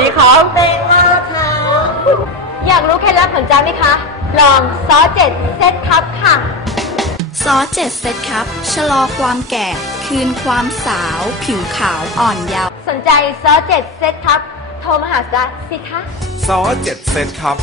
ดนี้ครับเป็นมากค่ะ อยากรู้เคล็ดลับของจ้าไหมคะ ลองซอสเจ็ดเซตทับค่ะ ซอสเจ็ดเซตครับ ชะลอความแก่ คืนความสาว ผิวขาวอ่อนเยาว์สนใจซอสเจ็ดเซตทับ โทรมาหาจ้าสิคะ ซอสเจ็ดเซตครับ